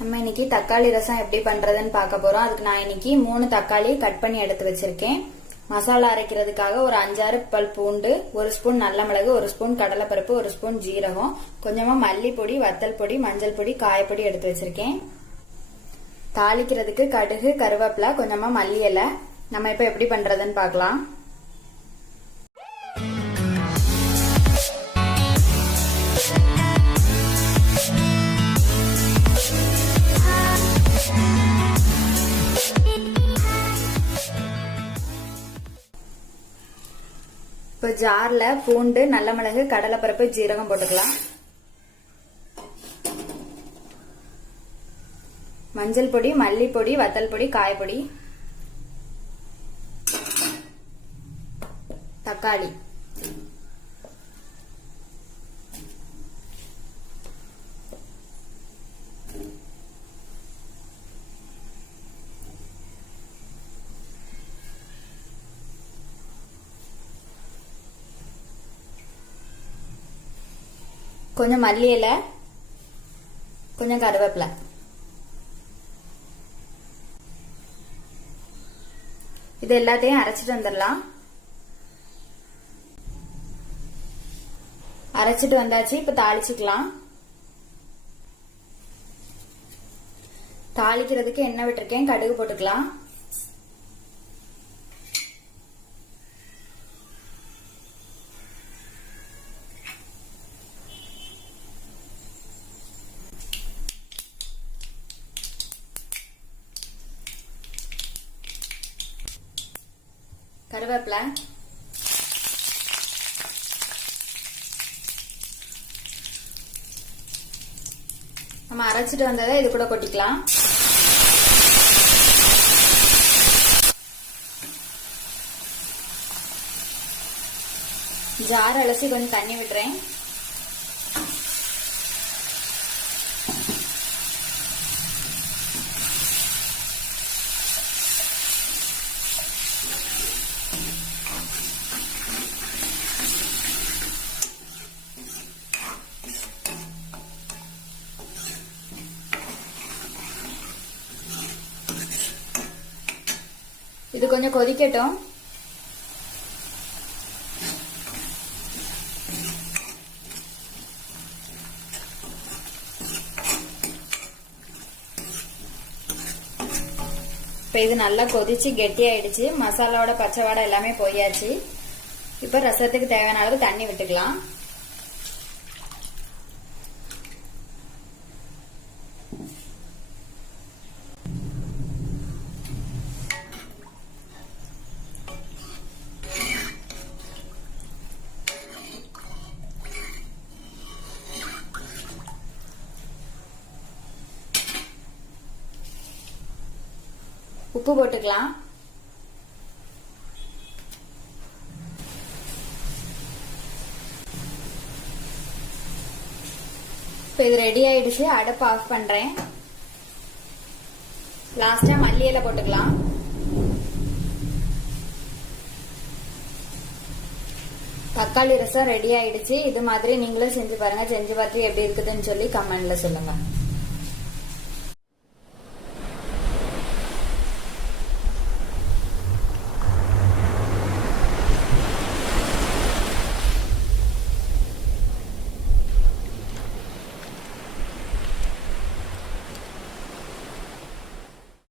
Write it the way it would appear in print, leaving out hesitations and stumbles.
நம்ம இன்னைக்கு தக்காளி ரசம் எப்படி பண்றதுன்னு பார்க்க போறோம். அதுக்கு நான் இன்னைக்கு 3 தக்காளி கட் பண்ணி எடுத்து வச்சிருக்கேன். மசாலா அரைக்கிறதுக்காக ஒரு 5-6 பல் பூண்டு, 1 ஸ்பூன் நல்ல மிளகு, 1 ஸ்பூன் கடலைப்பருப்பு, 1 ஸ்பூன் ஜீரகம், கொஞ்சமா மல்லிப்பொடி, வத்தல் பொடி, மஞ்சள் பொடி, காயப்பொடி எடுத்து வச்சிருக்கேன். தாளிக்கிறதுக்கு கடுகு, கருவேப்பிலை, கொஞ்சமா மல்லி இலை. நம்ம இப்ப எப்படி பண்றதுன்னு பார்க்கலாம். இப்போ ஜார்ல பூண்டு, நல்ல மிளகு, கடலைப்பருப்பு, ஜீரகம் போட்டுக்கலாம். மஞ்சள் பொடி, மல்லிப்பொடி, வத்தல் பொடி, காயப்பொடி, தக்காளி, கொஞ்சம் மல்லி இலை, கொஞ்சம் கருவேப்பிலை. இது எல்லாத்தையும் அரைச்சிட்டு வந்துடலாம். அரைச்சிட்டு வந்தாச்சு. இப்ப தாளிச்சுக்கலாம். தாளிக்கிறதுக்கு எண்ணெய் விட்டுருக்கேன். கடுகு போட்டுக்கலாம். கருவேப்பிலை, நம்ம அரைச்சிட்டு வந்ததை இது கூட கொட்டிக்கலாம். ஜார் அலசி கொஞ்சம் தண்ணி விட்டுறேன். இது கொஞ்சம் கொதிக்கட்டும். இப்ப இது நல்லா கொதிச்சு கெட்டி ஆயிடுச்சு. மசாலாவோட பச்சை வாடை எல்லாமே போயாச்சு. இப்ப ரசத்துக்கு தேவையான அளவு தண்ணி விட்டுக்கலாம். உப்பு போட்டுக்கலாம். இப்ப இது ரெடி ஆயிடுச்சு. அடுப்பு ஆஃப் பண்றேன். லாஸ்டா மல்லி இலை போட்டுக்கலாம். தக்காளி ரசம் ரெடி ஆயிடுச்சு. இது மாதிரி நீங்களும் செஞ்சு பாருங்க. செஞ்சு பார்த்து எப்படி இருக்குதுன்னு சொல்லி கமெண்ட்ல சொல்லுங்க.